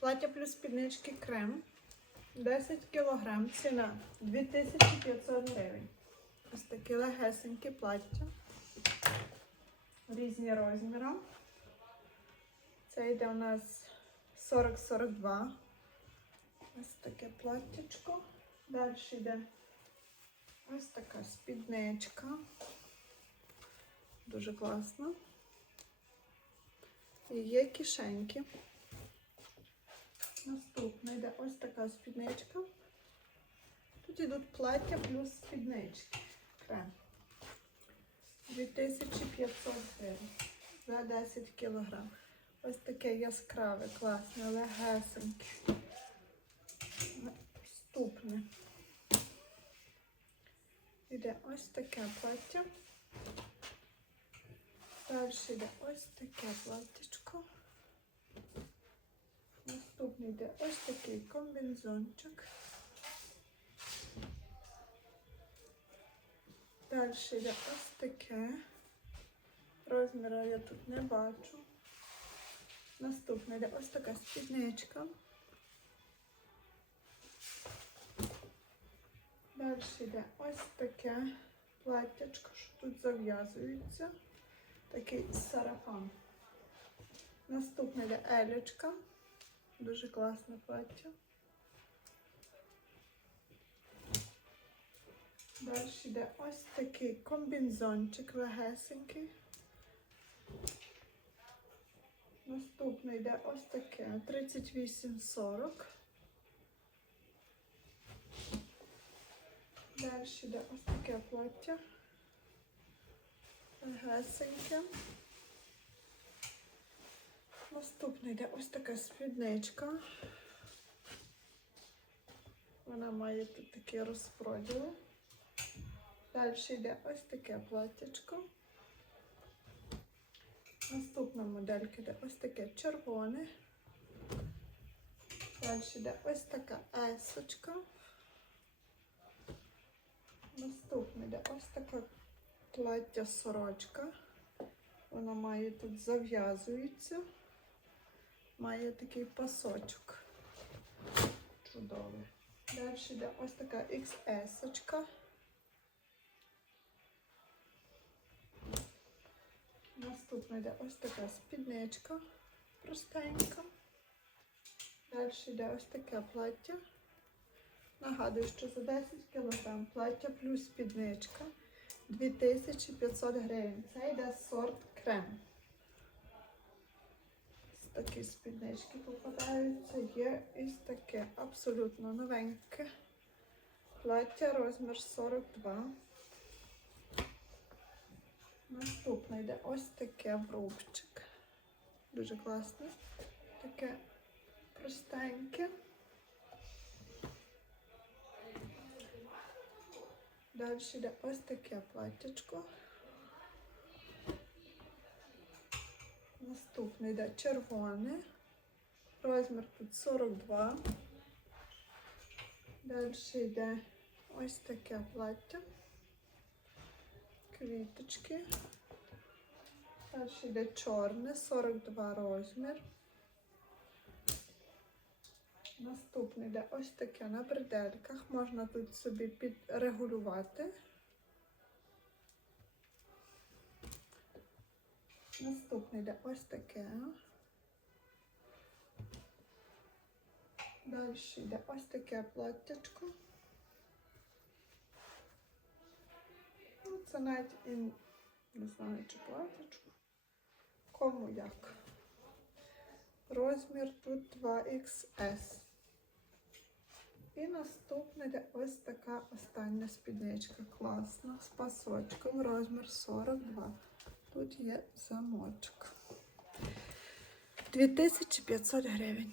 Плаття плюс спіднички крем. 10 кг. Ціна 2500 гривень. Ось такі легесенькі плаття. Різні розміри. Це йде у нас 40-42. Ось таке платтячко. Далі йде ось така спідничка. Дуже класно. І є кишеньки. Наступна йде ось така спідничка. Тут йдуть плаття плюс спіднички. Крем. 2500 гривень за 10 кг. Ось таке яскраве, класне, легесеньке. Наступне. Іде ось таке плаття. Далі йде ось таке платтячко. Наступний ось такий комбінзончик. Далі йде ось таке. Розміру я тут не бачу. Наступна йде ось така спідничка. Далі йде ось таке платтячко, що тут зав'язується. Такий сарафан. Наступна йде елечка. Дуже класне плаття. Далі йде ось такий комбінзончик легесенький. Наступне йде ось таке 38,40. Далі йде ось таке плаття. Легесеньке. Наступне йде ось така спідничка. Вона має тут такі розпроділи. Далі йде ось таке платтячко. Наступна моделька йде ось таке червоне. Далі йде ось така есочка. Наступне йде ось така плаття сорочка. Вона має тут зав'язується. Має такий пасочок. Чудовий. Далі йде ось така XS. -очка. Наступна йде ось така спідничка простенька. Далі йде ось таке плаття. Нагадую, що за 10 кг плаття плюс спідничка 2500 гривень. Це йде сорт крем. Такі спіднички попадаються. Є ось таке абсолютно новеньке плаття розмір 42. Наступне йде ось таке врубчик. Дуже класне. Таке простеньке. Далі йде ось таке платтячко. Наступне йде червоне. Розмір тут 42. Далі йде ось таке плаття. Квіточки. Далі йде чорне, 42 розмір. Наступне йде ось таке на бредельках. Можна тут собі підрегулювати. Наступне йде ось таке. Далі йде ось таке платтячко. Ну, це навіть і не знаю, чи платтячко. Кому як. Розмір тут 2XS. І наступне йде ось така остання спідничка. Класна. З пасочком. Розмір 42. Тут є замочок. 2500 гривень.